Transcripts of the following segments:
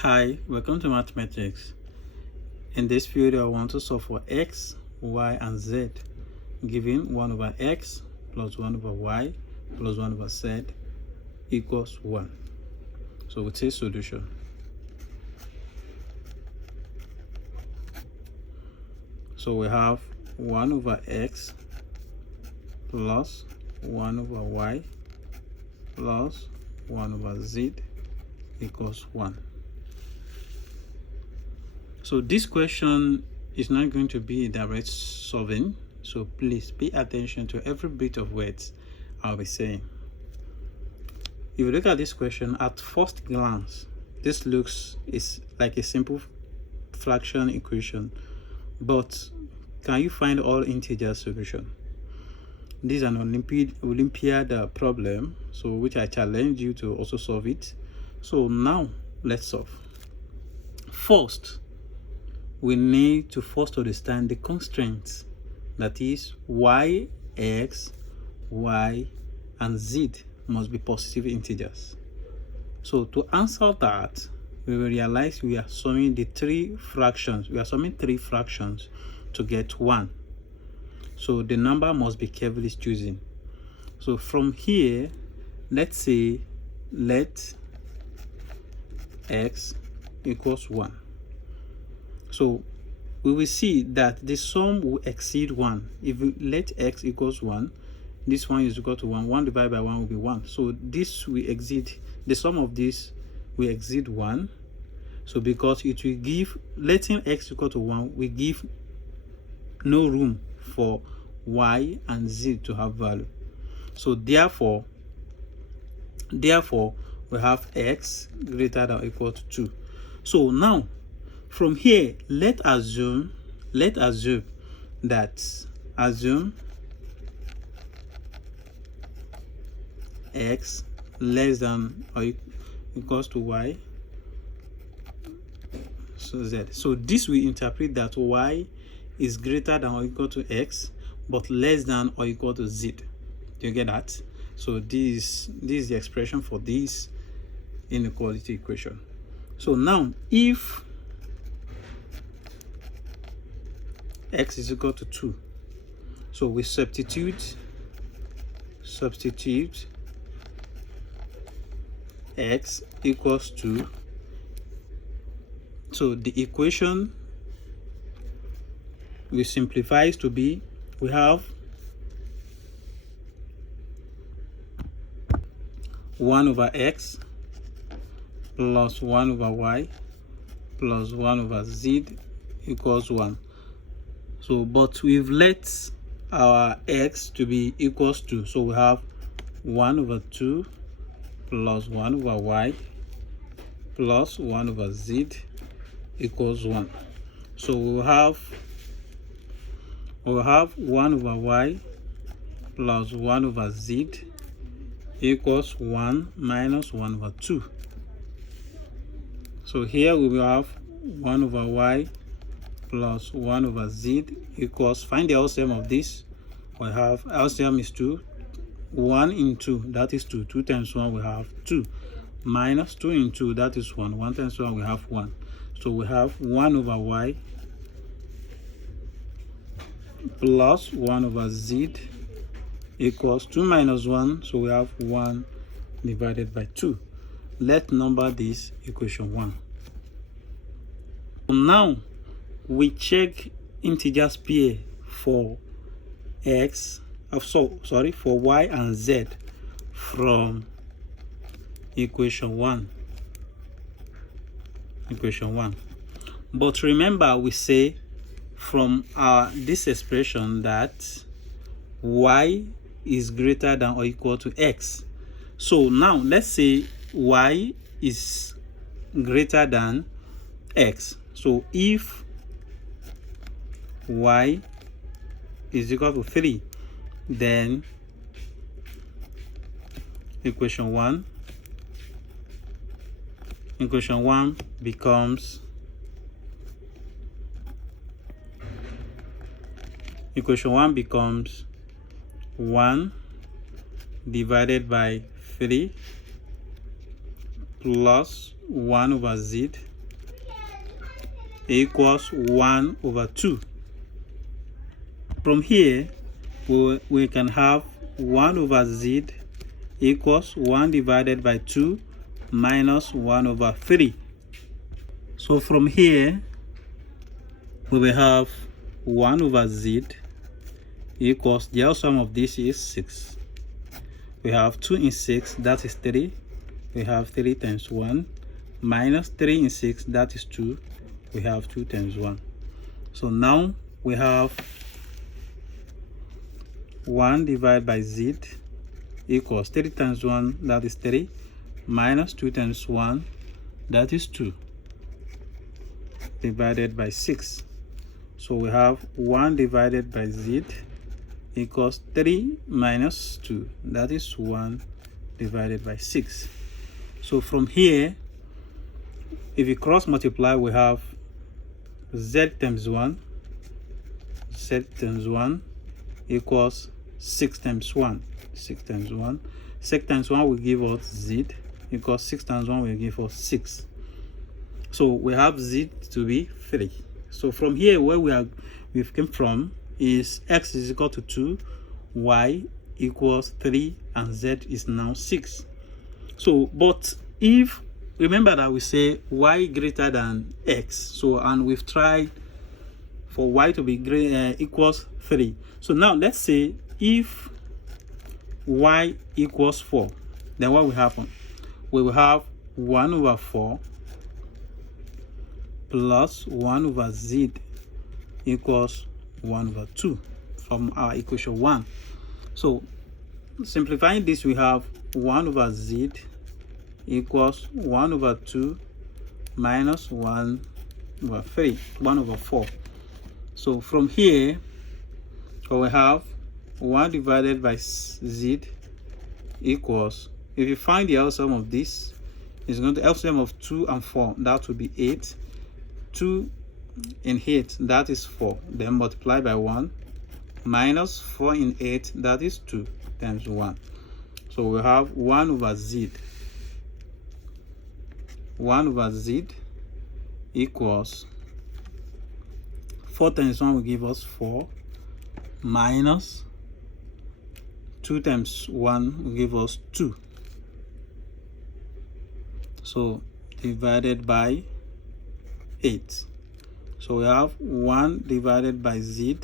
Hi, welcome to mathematics. In this video, I want to solve for x, y, and z, given 1 over x plus 1 over y plus 1 over z equals 1. So we'll say solution. So we have 1 over x plus 1 over y plus 1 over z equals 1. So this question is not going to be a direct solving, so please pay attention to every bit of words I'll be saying. If you look at this question at first glance, this looks like a simple fraction equation, but can you find all integer solution? This is an Olympiad problem, so which I challenge you to also solve it. So now let's solve. First, we need to first understand the constraints, that is y, x, y, and z must be positive integers. So to answer that, we will realize we are summing the three fractions. We are summing three fractions to get 1. So the number must be carefully chosen. So from here, let's say let x equals 1. So we will see that the sum will exceed 1. If we let x equals 1, this one is equal to 1. 1 divided by 1 will be 1. So this will exceed, the sum of this will exceed 1. So because it will give, letting x equal to 1 will give no room for y and z to have value. So therefore we have x greater than or equal to 2. So now from here, let's assume x less than or equals to y, so z. So this we interpret that y is greater than or equal to x, but less than or equal to z. Do you get that? So this is the expression for this inequality equation. So now if x is equal to 2, so we substitute x equals 2. So the equation we simplify to be, we have 1 over x plus 1 over y plus 1 over z equals 1. So but we've let our x to be equals to, so we have 1 over 2 plus 1 over y plus 1 over z equals 1. So we'll have 1 over y plus 1 over z equals 1 minus 1 over 2. So here we will have 1 over y plus 1 over z equals, find the LCM of this. We have LCM is 2. 1 in 2, that is 2. 2 times 1, we have 2. Minus 2 in 2, that is 1. 1 times 1, we have 1. So we have 1 over y plus 1 over z equals 2 minus 1. So we have 1 divided by 2. Let's number this equation 1. Now we check integers pair for x, for y and z from equation 1. But remember, we say from this expression that y is greater than or equal to x. So now let's say y is greater than x. So if y is equal to 3, then equation 1 becomes 1 divided by 3 plus 1 over z equals 1 over 2. From here, we can have 1 over z equals 1 divided by 2 minus 1 over 3. So from here, we will have 1 over z equals, the sum of this is 6. We have 2 in 6, that is 3. We have 3 times 1 minus 3 in 6, that is 2. We have 2 times 1. So now we have 1 divided by z equals 3 times 1, that is 3, minus 2 times 1, that is 2, divided by 6. So we have 1 divided by z equals 3 minus 2, that is 1 divided by 6. So from here, if we cross multiply, we have z times 1, z times 1 equals 6 times 1, 6 times 1. 6 times 1 will give us z equals 6 times 1 will give us 6. So we have z to be 3. So from here, where we've came from is x is equal to 2, y equals 3, and z is now 6. So, but if, remember that we say y greater than x, so, and we've tried for y to be equals 3. So now let's say if y equals 4, then what will happen? We will have 1 over 4 plus 1 over z equals 1 over 2 from our equation 1. So simplifying this, we have 1 over z equals 1 over 2 minus 1 over 3, 1 over 4. So from here, we have 1 divided by z equals, if you find the LCM of this, it's going to LCM of 2 and 4, that will be 8. 2 in 8, that is 4, then multiply by 1, minus 4 in 8, that is 2 times 1. So we have 1 over z. 1 over z equals 4 times 1 will give us 4, minus 2 times 1 will give us 2. So divided by 8. So we have 1 divided by z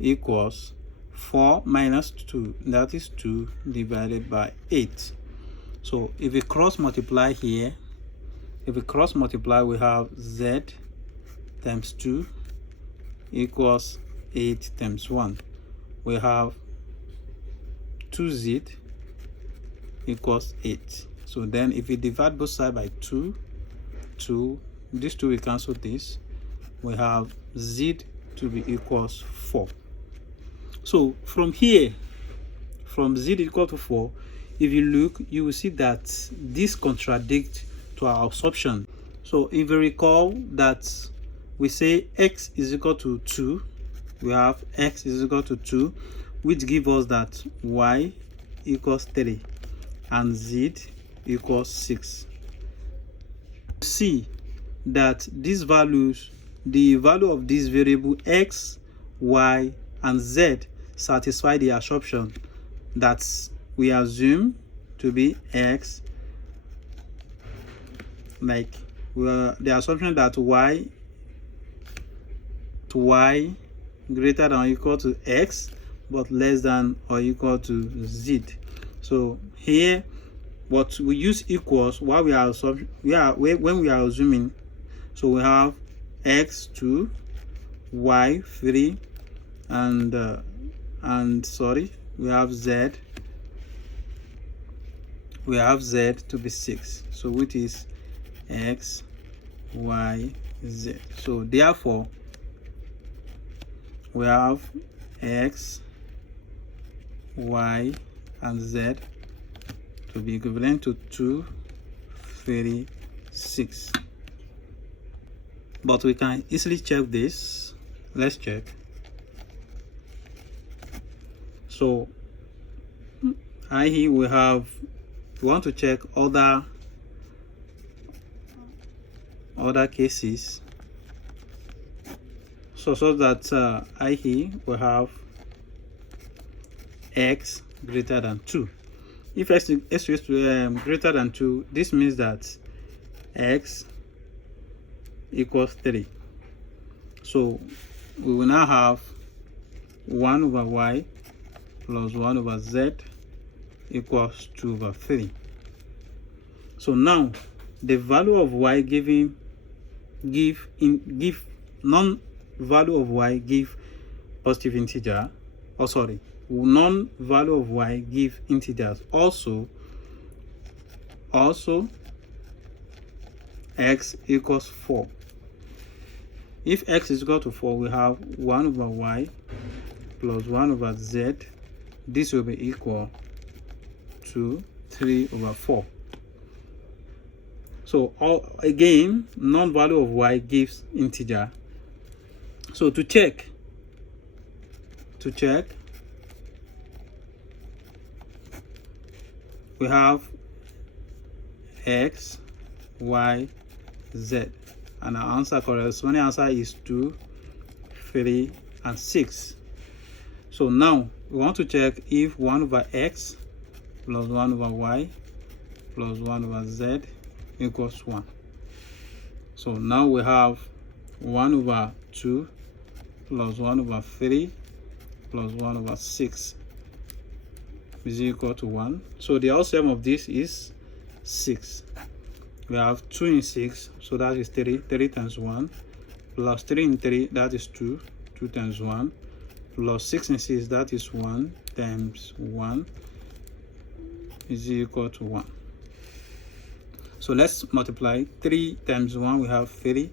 equals 4 minus 2, that is 2 divided by 8. So if we cross multiply here, if we cross multiply, we have z times 2 equals 8 times 1. We have 2z equals 8. So then if we divide both sides by 2, these 2 we cancel this. We have z to be equals 4. So from here, from z equal to 4, if you look, you will see that this contradicts to our assumption. So if you recall that we say x is equal to 2, we have x is equal to 2, which gives us that y equals 3 and z equals 6. See that these values, the value of this variable x, y, and z satisfy the assumption that we assume to be x, like the assumption that y greater than or equal to x but less than or equal to z. So here what we use equals while we are when we are assuming. So we have x 2, y 3, and sorry, we have z to be 6, so which is x, y, z. So therefore we have x, y, and z to be equivalent to 2, 3, 6. But we can easily check this. Let's check. So here we want to check other other cases, so that I will have x greater than 2. If x is greater than 2, this means that x equals 3. So we will now have 1 over y plus 1 over z equals 2 over 3. So now the value of y give non-value of y give positive integer, non-value of y give integers. Also x equals 4. If x is equal to 4, we have 1 over y plus 1 over z. This will be equal to 3 over 4. So again, non-value of y gives integer. So to check, we have x, y, z, and our answer, corresponding answer is 2, 3, and 6. So now we want to check if 1 over x plus 1 over y plus 1 over z equals 1. So now we have 1 over 2 plus 1 over 3 plus 1 over 6 is equal to 1. So the LCM of this is 6. We have 2 in 6, so that is 3. 3 times 1 plus 3 in 3, that is 2. 2 times 1 plus 6 in 6, that is 1 times 1 is equal to 1. So let's multiply. 3 times 1 we have 3,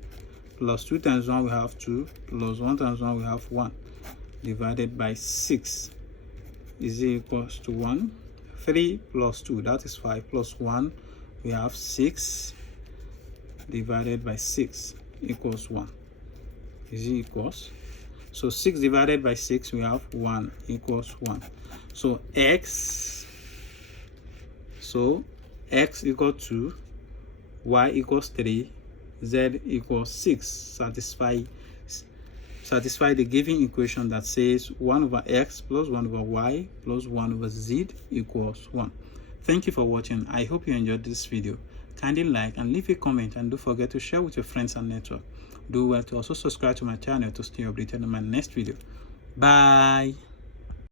plus 2 times 1 we have 2, plus 1 times 1 we have 1, divided by 6 is equals to 1. 3 plus 2, that is 5, plus 1 we have 6, divided by 6 equals 1 is equals. So 6 divided by 6 we have 1 equals 1. So x equal to y equals 3, z equals 6. Satisfy the given equation that says 1 over x plus 1 over y plus 1 over z equals 1. Thank you for watching. I hope you enjoyed this video. Kindly like and leave a comment, and don't forget to share with your friends and network. Do well to also subscribe to my channel to stay updated on my next video. Bye.